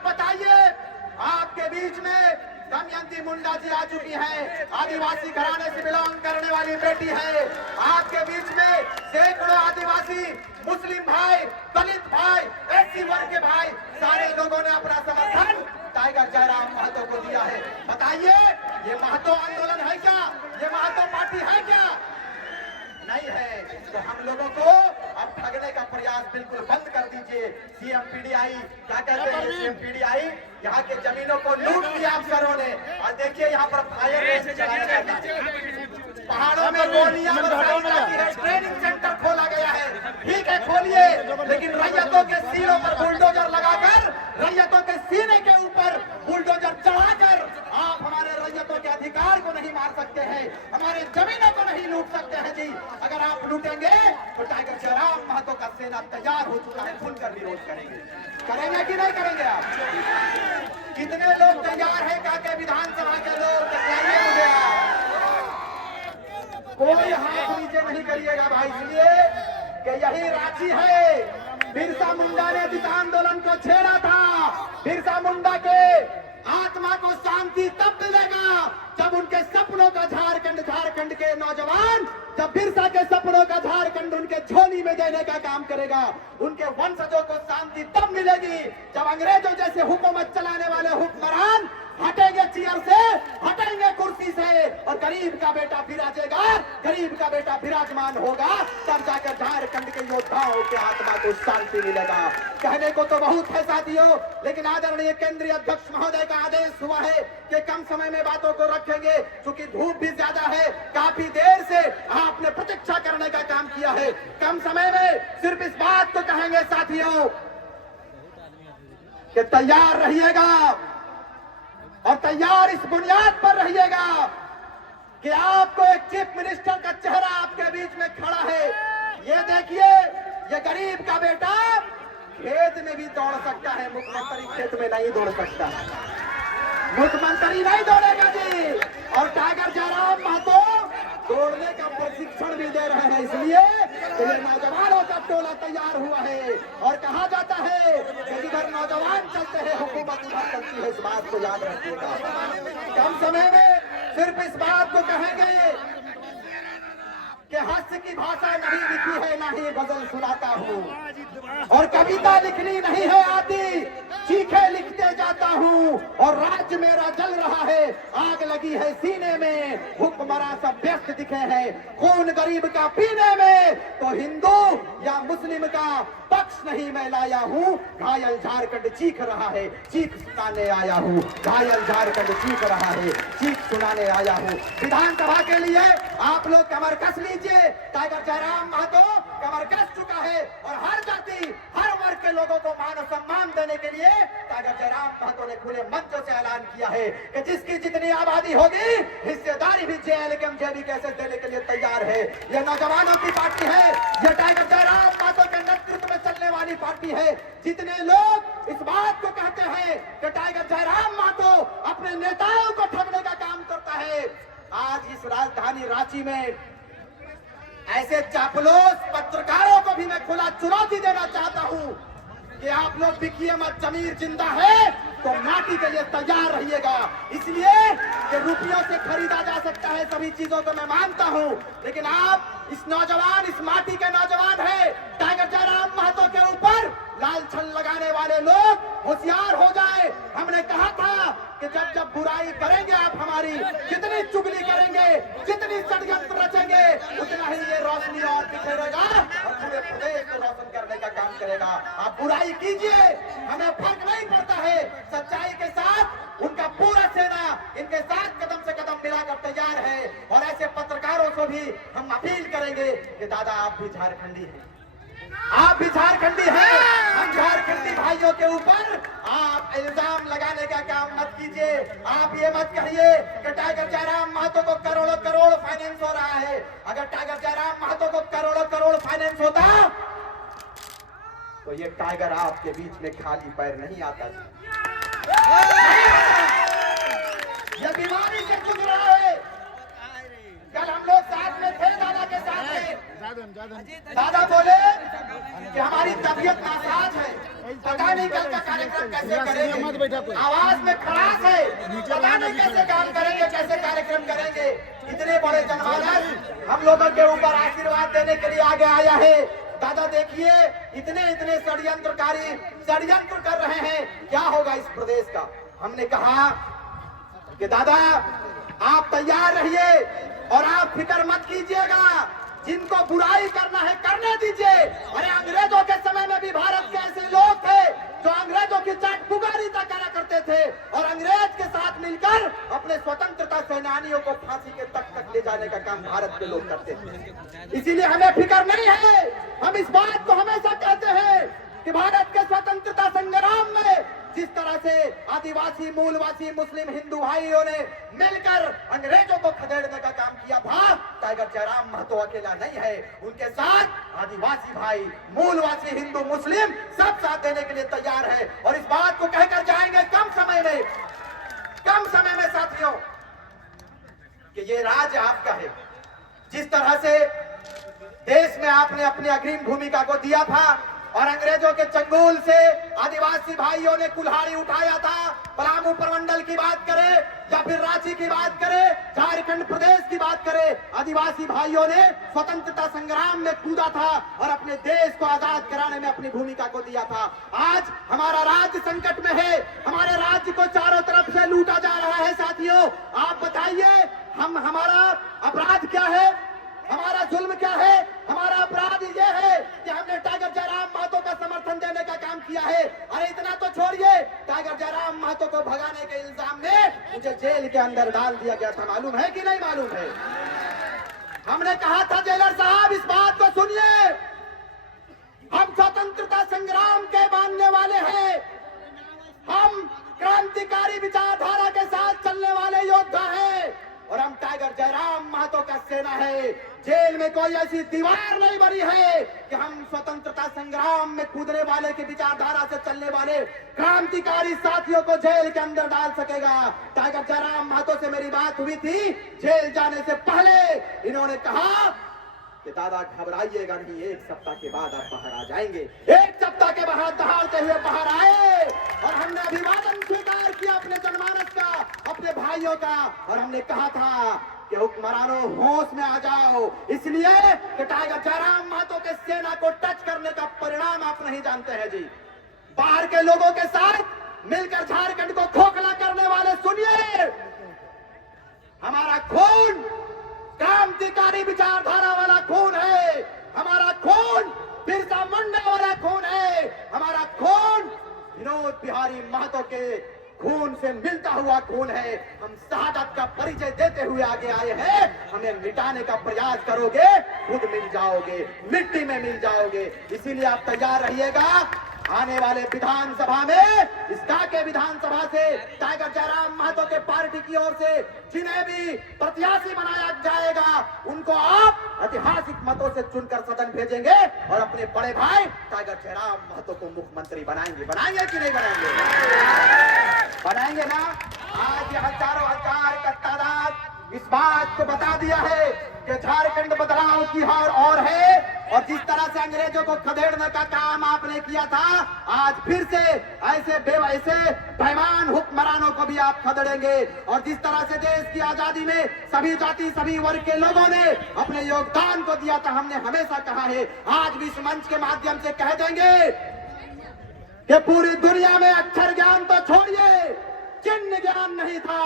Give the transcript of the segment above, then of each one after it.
बात बताइए, आपके बीच में दमयंती मुंडा जी आ चुकी हैं, आदिवासी घराने से बिलोंग करने वाली बेटी है। आपके बीच में सैकड़ों आदिवासी, मुस्लिम भाई, दलित भाई, एससी वर्ग के भाई, सारे लोगों ने अपना समर्थन टाइगर जयराम महतो को दिया है। बताइए, ये महतो आंदोलन है क्या? ये महतो पार्टी है क्या? नहीं है। तो हम लोगों को अब ठगने का प्रयास बिल्कुल बंद कर दीजिए। सीएम पीडीआई क्या कहते हैं? सीएम पीडीआई यहाँ के जमीनों को लूट लिया अफसरों ने, और देखिए यहाँ पर फायर रेस चलाया जाता है, पहाड़ों में गोलियां बरसाई जाती है, ट्रेनिंग सेंटर खोला गया है। ठीक है, खोलिए, लेकिन रैयतों के सीनों पर बुलडोजर लगाकर, रैयतों के सीने के ऊपर बुलडोजर चढ़ाकर आप हमारे रैयतों के अधिकार को नहीं मार सकते हैं, हमारे जमीनों को नहीं लूट सकते हैं जी। अगर आप लूटेंगे तो टाइगर जयराम महतो का सेना तैयार हो चुका है, खुलकर विरोध करेंगे। करेंगे कि नहीं करेंगे? आप कितने लोग तैयार है? काके विधानसभा के लोग बताइए मुझे। कोई हाथ नीचे नहीं करिएगा भाई, इसलिए कि यही रांची है। बिरसा मुंडा ने जिस आंदोलन को छेड़ा था, बिरसा मुंडा के आत्मा को शांति तब मिलेगा जब उनके सपनों का झारखंड, झारखंड के नौजवान जब बिरसा के सपनों का झारखंड उनके झोली में देने का काम करेगा। उनके वंशजों को शांति तब मिलेगी जब अंग्रेजों जैसे हुकूमत चलाने वाले हुक्मरान हटेंगे चेयर से, हटेंगे कुर्सी से, और गरीब का बेटा विराजेगा, गरीब का बेटा विराजमान होगा, तब जाकर झारखंड के योद्धाओं के आत्मा को शांति मिलेगा। कहने को तो बहुत है साथियों, लेकिन आदरणीय केंद्रीय अध्यक्ष महोदय का आदेश हुआ है कि कम समय में बातों को रखेंगे, क्योंकि धूप भी ज्यादा है। काफी देर से आपने प्रतीक्षा करने का काम किया है। कम समय में सिर्फ इस बात को कहेंगे साथियों कि तैयार रहिएगा, और तैयार इस बुनियाद पर रहिएगा कि आपको एक चीफ मिनिस्टर का चेहरा आपके बीच में खड़ा है। ये देखिए, ये गरीब का बेटा खेत में भी दौड़ सकता है, मुख्यमंत्री खेत में नहीं दौड़ सकता, मुख्यमंत्री नहीं दौड़ेगा जी। और टाइगर जयराम महतो दौड़ने का प्रशिक्षण भी दे रहे हैं, इसलिए तो ये नौजवानों का टोला तैयार हुआ है। और कहा जाता है कि इधर नौजवान चलते हैं, हुकूमत उधर चलती है, इस बात को याद रखिएगा। कम समय में सिर्फ इस बात को कहेंगे कि हास्य की भाषा नहीं लिखी है, ना ही गजल सुनाता हूँ, और कविता लिखनी नहीं है आती, चीखे लिखते जाता हूँ, और राज्य मेरा जल रहा है, आग लगी है सीने में, हुक्मरान सब व्यस्त दिखे हैं खून गरीब का पीने में, तो हिंदू या मुस्लिम का पक्ष नहीं मैं लाया हूँ, घायल झारखंड चीख रहा है, चीख सुनाने आया हूँ, घायल झारखंड चीख रहा है, चीख सुनाने आया हूँ। विधानसभा के लिए आप लोग कमर कस लीजिए। टाइगर जयराम महतो कमर कस चुका है, और हर जाति, हर वर्ग के लोगों को मान सम्मान देने के लिए टाइगर जयराम महतो ने खुले मंचों से ऐलान किया है कि जिसकी जितनी आबादी होगी, हिस्सेदारी भी जेएलकेएम जेबी कैसे देने के लिए तैयार है। यह नौजवानों की पार्टी है, यह टाइगर जयराम महतो के नेतृत्व में चलने वाली पार्टी है। जितने लोग इस बात को कहते हैं कि टाइगर जयराम महतो अपने नेताओं को ठगने का काम करता है, आज इस राजधानी रांची में ऐसे चापलूस पत्रकारों को भी मैं खुला चुनौती देना चाहता हूं कि आप लोग बिकिए मत, जमीर जिंदा है तो माटी के लिए तैयार रहिएगा। इसलिए कि रुपयों से खरीदा जा सकता है सभी चीजों को मैं मानता हूं, लेकिन आप इस नौजवान, इस माटी के नौजवान है, टाइगर जयराम महतो के ऊपर लाल छल लगाने वाले लोग होशियार हो जाए। हमने कहा था कि जब जब बुराई करेंगे आप हमारी, जितनी चुगली करेंगे, जितनी षड्यंत्र रचेंगे, उतना ही ये रोशनी और बिखेरेगा और पूरे प्रदेश को रोशन करने का काम करेगा। आप बुराई कीजिए, हमें फर्क नहीं पड़ता है, सच्चाई के साथ उनका पूरा सेना इनके साथ कदम से कदम मिलाकर तैयार है। और ऐसे पत्रकारों को भी हम अपील करेंगे कि दादा आप भी झारखंडी हैं, आप भी झारखंडी हैं, हम झारखंडी भाइयों के ऊपर आप इल्जाम लगाने का काम मत कीजिए। आप ये मत कहिए कि टाइगर जयराम महतो को करोड़ों करोड़ फाइनेंस हो रहा है। अगर टाइगर जयराम महतो को करोड़ों करोड़ फाइनेंस होता तो ये टाइगर आपके बीच में खाली पैर नहीं आता। ये बीमारी से चुक रहा है। कल हम लोग साथ में थे, दादा के साथ थे, दादा बोले कि हमारी तबीयत नासाज है, पता नहीं कल का कार्यक्रम कैसे करेंगे, आवाज में खराश है, पता नहीं कैसे काम करेंगे, कैसे कार्यक्रम करेंगे। इतने बड़े जनमानस हम लोगों के ऊपर आशीर्वाद देने के लिए आगे आया है। दादा देखिए, इतने षड्यंत्रकारी षड्यंत्र कर रहे हैं, क्या होगा इस प्रदेश का। हमने कहा कि दादा आप तैयार रहिए और आप फिक्र मत कीजिएगा, जिनको बुराई करना है करने दीजिए। अरे अंग्रेजों के समय में भी भारत के ऐसे लोग थे जो अंग्रेजों की चाट पुकारी तक करा करते थे और अंग्रेज के साथ मिलकर अपने स्वतंत्रता सेनानियों को फांसी के तक ले जाने का काम भारत के लोग करते थे। इसीलिए हमें फिक्र नहीं है। हम इस बात को हमेशा कहते हैं कि भारत के स्वतंत्रता संग्राम में जिस तरह से आदिवासी मूलवासी मुस्लिम हिंदू भाइयों ने मिलकर अंग्रेजों को खदेड़ने का काम किया था, टाइगर जयराम महतो अकेला नहीं है। उनके साथ आदिवासी भाई मूलवासी हिंदू मुस्लिम सब साथ देने के लिए तैयार है और इस बात को कहकर जाएंगे कम समय में साथियों कि ये राज्य आपका है। जिस तरह से देश में आपने अपनी अग्रिम भूमिका को दिया था और अंग्रेजों के चंगुल से आदिवासी भाइयों ने कुल्हाड़ी उठाया था, पलामू प्रमंडल की बात करें या फिर रांची की बात करें, झारखंड प्रदेश की बात करें, आदिवासी भाइयों ने स्वतंत्रता संग्राम में कूदा था और अपने देश को आजाद कराने में अपनी भूमिका को दिया था। आज हमारा राज्य संकट में है, हमारे राज्य को चारों तरफ से लूटा जा रहा है। साथियों आप बताइए, हमारा अपराध क्या है, हमारा जुल्म क्या है? हमारा अपराध ये है कि हमने टाइगर जयराम महतो का समर्थन देने का काम किया है। अरे इतना तो छोड़िए, टाइगर जयराम महतो को भगाने के इल्जाम में मुझे जेल के अंदर डाल दिया गया था। मालूम है कि नहीं मालूम है? हमने कहा था जेलर साहब इस बात को सुनिए, हम स्वतंत्रता संग्राम के मानने वाले हैं, हम क्रांतिकारी विचारधारा के साथ चलने वाले योद्धा हैं और हम टाइगर जयराम महतो का सेना है। जेल में कोई ऐसी दीवार नहीं बनी है कि हम स्वतंत्रता संग्राम में कूदने वाले की विचारधारा से चलने वाले क्रांतिकारी साथियों को जेल के अंदर डाल सकेगा। टाइगर जयराम महतो से मेरी बात हुई थी, जेल जाने से पहले इन्होंने कहा कि दादा घबराइएगा नहीं, 1 सप्ताह के बाद आप बाहर आ जाएंगे। 1 सप्ताह के बाद दहाड़ते हुए बाहर आए और हमने अभिवादन स्वीकार किया अपने जनमानस का, अपने भाइयों का, और हमने कहा था कि हुक्मरानों होश में आ जाओ, इसलिए कि टाइगर जयराम महतो के सेना को टच करने का परिणाम आप नहीं जानते हैं जी। बाहर के लोगों के साथ मिलकर झारखंड को खोखला करने वाले सुनिए, हमारा खून क्रांतिकारी विचारधारा वाला खून है, हमारा खून बिरसा मुंडा वाला खून है, हमारा खून विनोद बिहारी महतो के खून से मिलता हुआ खून है। हम शहादत का परिचय देते हुए आगे आए हैं। हमें मिटाने का प्रयास करोगे, खुद मिल जाओगे, मिट्टी में मिल जाओगे। इसीलिए आप तैयार रहिएगा। आने वाले विधानसभा में, इस कांके विधानसभा से टाइगर जयराम महतो के पार्टी की ओर से जिन्हें भी प्रत्याशी बनाया जाएगा उनको आप ऐतिहासिक मतों से चुनकर सदन भेजेंगे और अपने बड़े भाई टाइगर जयराम महतो को मुख्यमंत्री बनाएंगे। बनाएंगे कि नहीं बनाएंगे? बनाएंगे ना। आज हजारों हजार का तादाद इस बात को बता दिया है कि झारखंड बदलाव की और है, और जिस तरह से अंग्रेजों को खदेड़ने का काम आपने किया था, आज फिर से ऐसे बेईमान हुक्मरानों को भी आप खदेड़ेंगे। और जिस तरह से देश की आजादी में सभी जाति सभी वर्ग के लोगों ने अपने योगदान को दिया था, हमने हमेशा कहा है, आज भी इस मंच के माध्यम से कह देंगे कि पूरी दुनिया में अक्षर ज्ञान तो छोड़िए, चिन्ह ज्ञान नहीं था।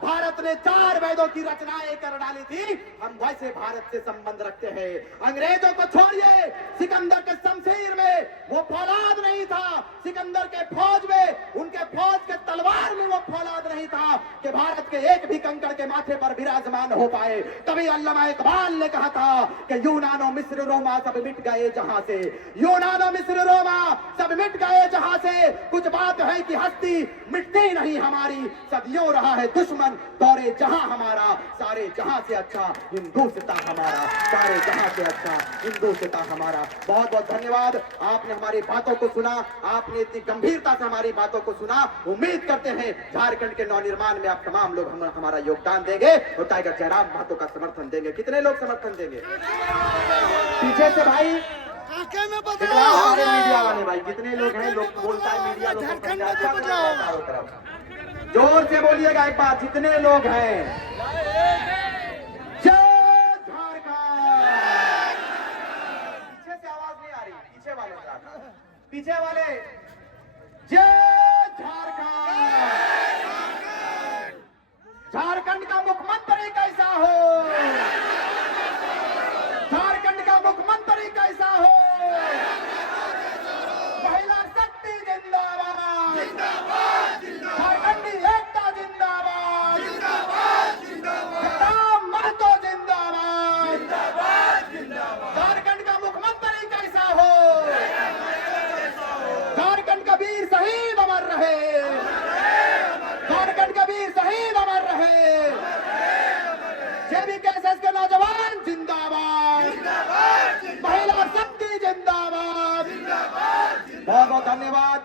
भारत ने 4 वेदों की रचनाएं कर डाली थी। हम वैसे भारत से संबंध रखते हैं। अंग्रेजों को छोड़िए, सिकंदर के शमशीर में वो फौलाद नहीं था, सिकंदर के फौज में, उनके फौज के तलवार में वो फौलाद नहीं था कि भारत के एक भी कंकड़ के माथे पर विराजमान हो पाए। तभी अल्लामा इकबाल ने कहा था कि यूनानो मिस्र रोमा सब मिट गए जहां से, यूनानो मिस्र रोमा सब मिट गए जहां से, कुछ बात है कि हस्ती मिटती नहीं हमारी, सदियों रहा है दुश्मन दौरे जहां हमारा, सारे जहां से अच्छा हिंदुस्तां हमारा, सारे जहां से अच्छा हिंदुस्तां हमारा। बहुत बहुत धन्यवाद। आपने हमारी बातों को सुना, आपने इतनी गंभीरता से हमारी बातों को सुना। उम्मीद करते हैं झारखंड के नवनिर्माण में आप तमाम लोग हमारा योगदान देंगे और टाइगर जयराम महतो का समर्थन देंगे। कितने लोग समर्थन देंगे? पीछे से भाई मीडिया वाले भाई कितने लोग हैं? लोग बोलता है मीडिया लोगों को चारों तरफ जोर से बोलिएगा एक बार, जितने लोग हैं, जय झारखंड। पीछे से आवाज नहीं आ रही, पीछे वाले पीछे वाले, जय झारखंड। झारखंड का मुख्यमंत्री कैसा हो, झारखंड का मुख्यमंत्री कैसा हो, महिला शक्ति जिंदाबाद, झारखंडी एकता जिंदाबाद, राम महतो जिंदाबाद, झारखंड का मुख्यमंत्री कैसा हो, झारखंड का वीर शहीद अमर रहे, झारखंड का वीर शहीद अमर रहे, जेबीकेएसएस के नौजवान जिंदाबाद, महिला शक्ति जिंदाबाद। बहुत बहुत धन्यवाद।